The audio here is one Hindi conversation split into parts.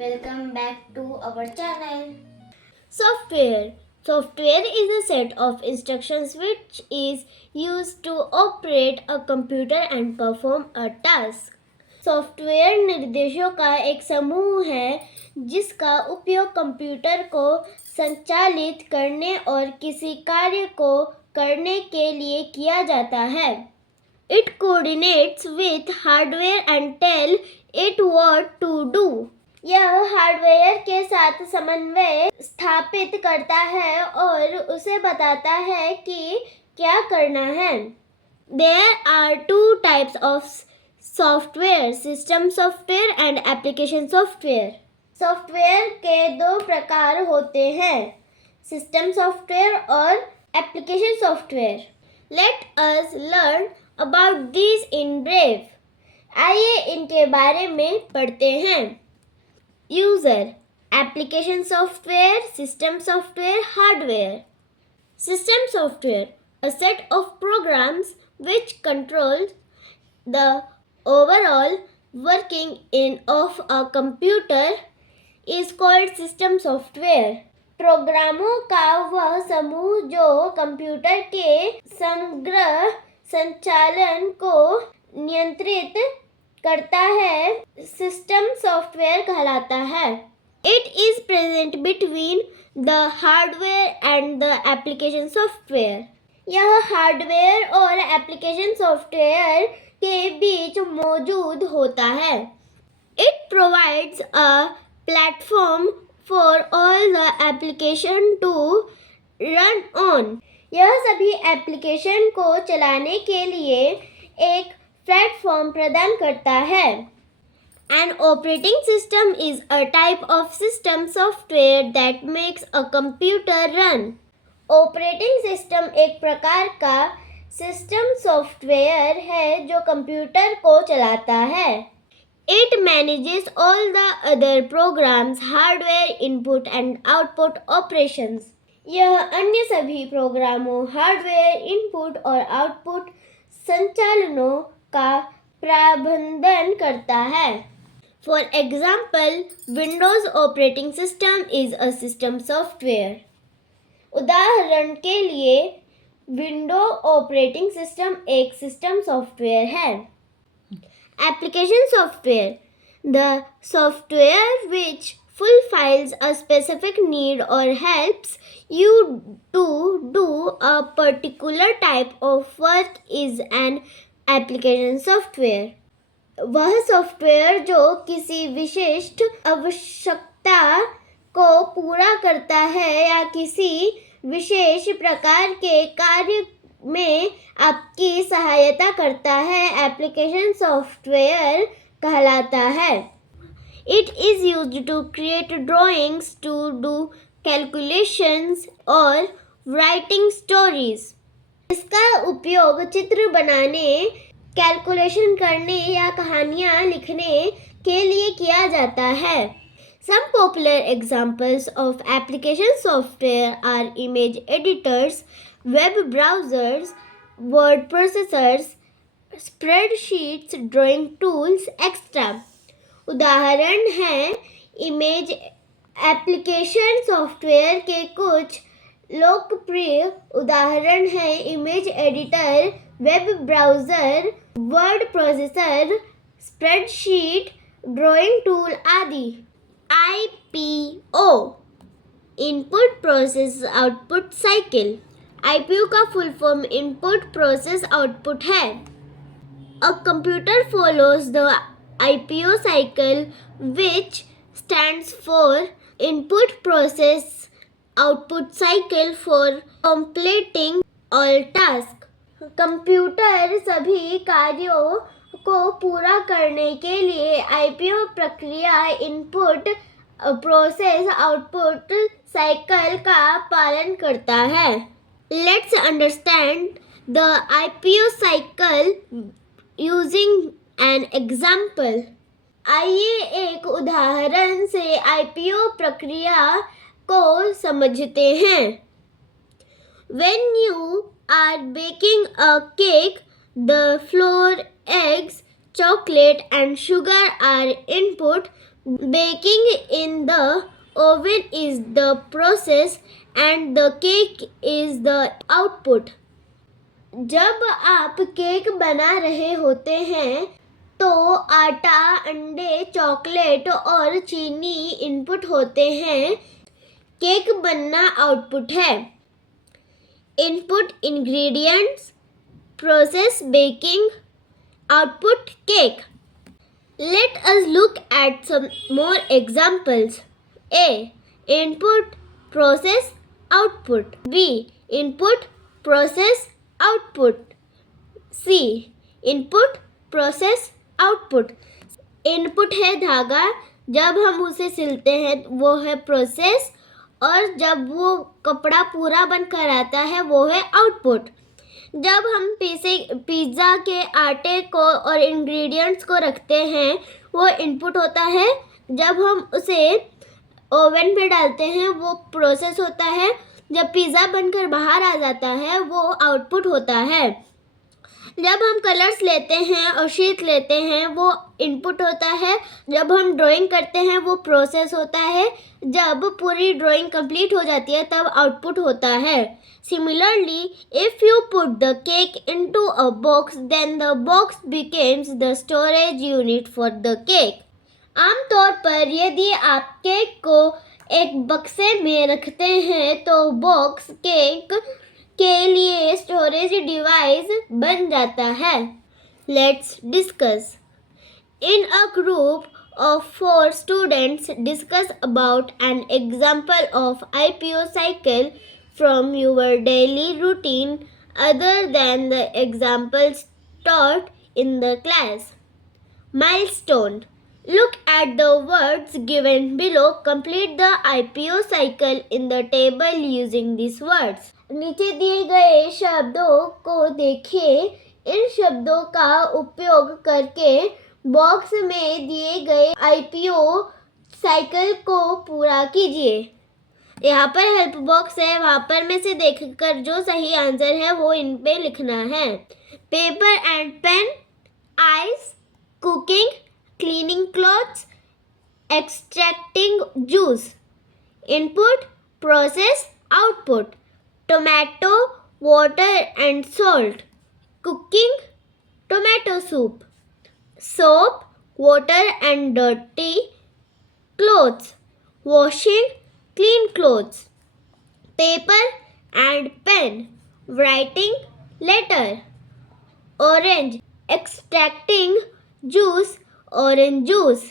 Welcome back to our channel. Software. Software is a set of instructions which is used to operate a computer and perform a task. Software निर्देशों का एक समूह है जिसका उपयोग कंप्यूटर को संचालित करने और किसी कार्य को करने के लिए किया जाता है. It coordinates with hardware and tell it what to do. यह हार्डवेयर के साथ समन्वय स्थापित करता है और उसे बताता है कि क्या करना है. There are two types of software, system software and application software. Software के दो प्रकार होते हैं, सिस्टम सॉफ्टवेयर और application software. Let us learn about these in brief. आइए इनके बारे में पढ़ते हैं. User, application software, system software, hardware. System software, a set of programs which controls the overall working of a computer is called system software. प्रोग्रामों का वह समूह जो कंप्यूटर के समग्र संचालन को नियंत्रित करता है, सिस्टम सॉफ्टवेयर कहलाता है. It is present between the hardware and the application software. यह हार्डवेयर और एप्लीकेशन सॉफ्टवेयर के बीच मौजूद होता है. It provides a platform for all the application to run on. यह सभी एप्लीकेशन को चलाने के लिए एक प्लेटफॉर्म प्रदान करता है. An operating system is a type of system software that makes a computer run. Operating system एक प्रकार का सिस्टम सॉफ्टवेयर है जो कंप्यूटर को चलाता है. It manages all the other programs, hardware, input and output operations. यह अन्य सभी प्रोग्रामों, हार्डवेयर, इनपुट और आउटपुट संचालनों का प्रबंधन करता है. For example, Windows operating system is a system software. उदाहरण के लिए विंडो ऑपरेटिंग सिस्टम एक सिस्टम सॉफ्टवेयर है. Application software, the software which fulfills a specific need or helps you to do a particular type of work is an application software. वह सॉफ्टवेयर जो किसी विशिष्ट आवश्यकता को पूरा करता है या किसी विशेष प्रकार के कार्य में आपकी सहायता करता है, एप्लीकेशन सॉफ्टवेयर कहलाता है. It is used to create drawings, to do calculations और writing stories. इसका उपयोग चित्र बनाने, कैलकुलेशन करने या कहानियाँ लिखने के लिए किया जाता है. Some popular examples of application software are image editors, web browsers, word processors, spreadsheets, drawing tools, etc. उदाहरण हैं इमेज एप्लीकेशन सॉफ्टवेयर के कुछ लोकप्रिय उदाहरण हैं image editor, web browser, word processor, spreadsheet, drawing tool आदि. IPO, input process output cycle. IPO का full form input process output है. A computer follows the IPO cycle which stands for input process output cycle for completing all tasks. Computer सभी कार्यों को पूरा करने के लिए IPO प्रक्रिया इनपुट प्रोसेस आउटपुट साइकिल का पालन करता है. Let's understand the IPO cycle using an example. आइए एक उदाहरण से IPO प्रक्रिया को समझते हैं. When you are baking a cake, the flour, eggs, chocolate and sugar are input Baking in the oven is the process and the cake is the output. जब आप केक बना रहे होते हैं तो आटा, अंडे, चॉकलेट और चीनी इनपुट होते हैं. केक बनना आउटपुट है. Input ingredients, process baking, output cake. Let us look at some more examples. A. Input, process, output. B. Input, process, output. C. Input, process, output. Input है धागा, जब हम उसे सिलते हैं वो है प्रोसेस, और जब वो कपड़ा पूरा बनकर आता है वो है आउटपुट. जब हम पिज़्ज़ा के आटे को और इंग्रेडिएंट्स को रखते हैं वो इनपुट होता है. जब हम उसे ओवन में डालते हैं वो प्रोसेस होता है. जब पिज़्ज़ा बनकर बाहर आ जाता है वो आउटपुट होता है. जब हम कलर्स लेते हैं और शीट लेते हैं वो इनपुट होता है. जब हम ड्राइंग करते हैं वो प्रोसेस होता है. जब पूरी ड्राइंग कंप्लीट हो जाती है तब आउटपुट होता है. Similarly, if you put the cake into a box, then the box becomes the storage unit for the cake. आमतौर पर यदि आप केक को एक बक्से में रखते हैं तो बॉक्स केक के लिए स्टोरेज डिवाइस बन जाता है. Let's discuss. In a group of 4 students, discuss about an example of IPO cycle from your daily routine other than the examples taught in the class. Milestone. Look at the words given below. Complete the IPO cycle in the table using these words. नीचे दिए गए शब्दों को देखिए. इन शब्दों का उपयोग करके बॉक्स में दिए गए IPO साइकिल को पूरा कीजिए. यहाँ पर हेल्प बॉक्स है, वहाँ पर में से देखकर जो सही आंसर है वो इन पे लिखना है. Paper and pen, ice, cooking, cleaning clothes, extracting juice. Input, process, output. Tomato, water and salt. Cooking, tomato soup. Soap, water and dirty clothes. Washing, clean clothes. Paper and pen, writing letter. Orange, extracting juice, orange juice.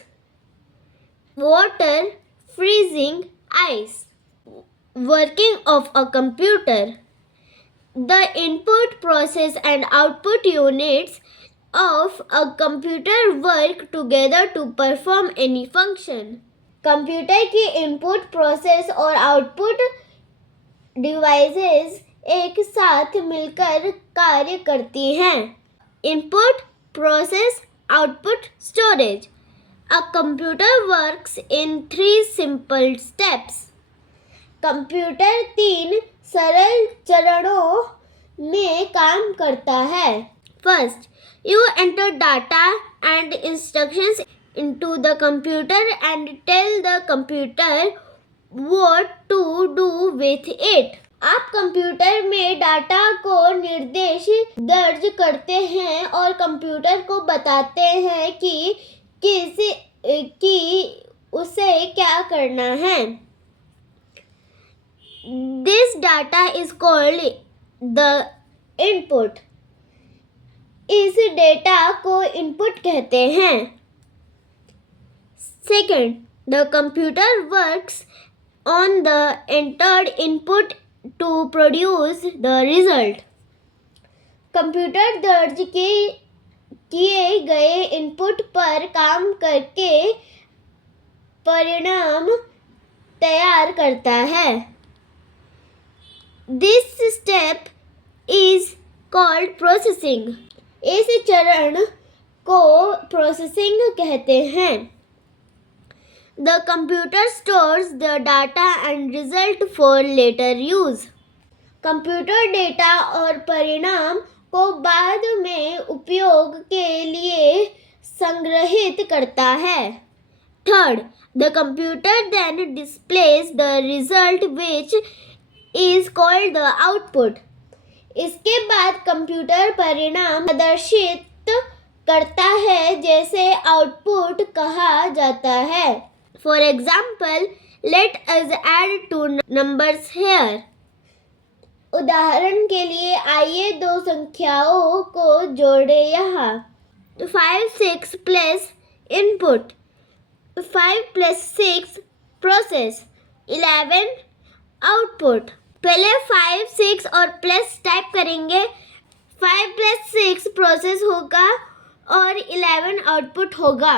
Water, freezing ice. Working of a computer. The input, process and output units of a computer work together to perform any function. Computer की इनपुट, प्रोसेस और आउटपुट डिवाइसेस एक साथ मिलकर कार्य करती हैं. Input, process, output, storage. A computer works in 3 simple steps. Computer 3 सरल चरणों में काम करता है. First, you enter data and instructions into the computer and tell the computer what to do with it. आप कंप्यूटर में डाटा को निर्देश दर्ज करते हैं और कंप्यूटर को बताते हैं कि उसे क्या करना है. This data is called the input. इस डेटा को इनपुट कहते हैं. Second, the computer works on the entered input to produce the result. Computer दर्ज किए गए इनपुट पर काम करके परिणाम तैयार करता है. This step is called processing. इस चरण को प्रोसेसिंग कहते हैं. The computer stores the data and result for later use. Computer data और परिणाम को बाद में उपयोग के लिए संग्रहित करता है. Third, the computer then displays the result which is called the output. इसके बाद कंप्यूटर परिणाम प्रदर्शित करता है जैसे आउटपुट कहा जाता है. For example, let us add two numbers here. उदाहरण के लिए आइए दो संख्याओं को जोड़े यहाँ. 5, 6 plus input, 5 plus 6 process, 11 output. पहले 5, 6 और प्लस टाइप करेंगे. 5 plus 6 प्रोसेस होगा और 11 आउटपुट होगा.